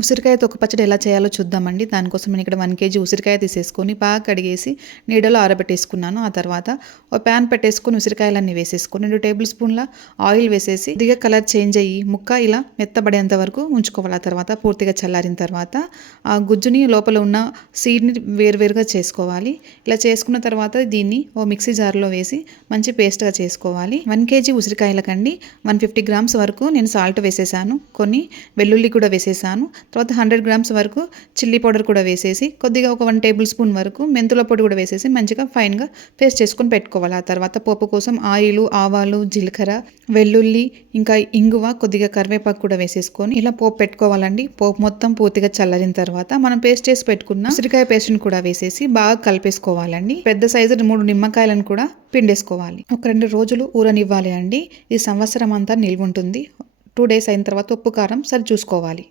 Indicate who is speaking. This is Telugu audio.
Speaker 1: ఉసిరికాయ తొక్క పచ్చడి ఎలా చేయాలో చూద్దామండి. దానికోసం నేను ఇక్కడ వన్ కేజీ ఉసిరికాయ తీసేసుకొని బాగా కడిగేసి నీడలో ఆరబెట్టేసుకున్నాను. ఆ తర్వాత ఒక ప్యాన్ పెట్టేసుకొని ఉసిరికాయలన్నీ వేసేసుకొని రెండు టేబుల్ స్పూన్ల ఆయిల్ వేసేసి దిగ కలర్ చేంజ్ అయ్యి ముక్క ఇలా మెత్తబడేంత వరకు ఉంచుకోవాలి. ఆ తర్వాత పూర్తిగా చల్లారిన తర్వాత ఆ గుజ్జుని లోపల ఉన్న సీడ్ని వేరువేరుగా చేసుకోవాలి. ఇలా చేసుకున్న తర్వాత దీన్ని ఓ మిక్సీ జార్లో వేసి మంచి పేస్ట్గా చేసుకోవాలి. వన్ కేజీ ఉసిరికాయలకండి వన్ ఫిఫ్టీ గ్రామ్స్ వరకు నేను సాల్ట్ వేసేసాను. కొన్ని వెల్లుల్లి కూడా వేసేసాను. తర్వాత హండ్రెడ్ గ్రామ్స్ వరకు చిల్లీ పౌడర్ కూడా వేసేసి కొద్దిగా ఒక వన్ టేబుల్ స్పూన్ వరకు మెంతుల పొడి కూడా వేసేసి మంచిగా ఫైన్గా పేస్ట్ చేసుకొని పెట్టుకోవాలి. ఆ తర్వాత పోపు కోసం ఆయిల్ ఆవాలు జీలకర్ర వెల్లుల్లి ఇంకా ఇంగువ కొద్దిగా కరివేపాకు కూడా వేసేసుకొని ఇలా పోపు పెట్టుకోవాలండి. పోపు మొత్తం పూర్తిగా చల్లరిన తర్వాత మనం పేస్ట్ చేసి పెట్టుకున్న ఉసిరికాయ పేస్ట్ని కూడా వేసేసి బాగా కలిపేసుకోవాలండి. పెద్ద సైజు మూడు నిమ్మకాయలను కూడా పిండేసుకోవాలి. ఒక రెండు రోజులు ఊరనివ్వాలి అండి ఈ సంవత్సరం అంతా నిల్వ ఉంటుంది. టూ డేస్ అయిన తర్వాత ఉప్పు కారం సరి చూసుకోవాలి.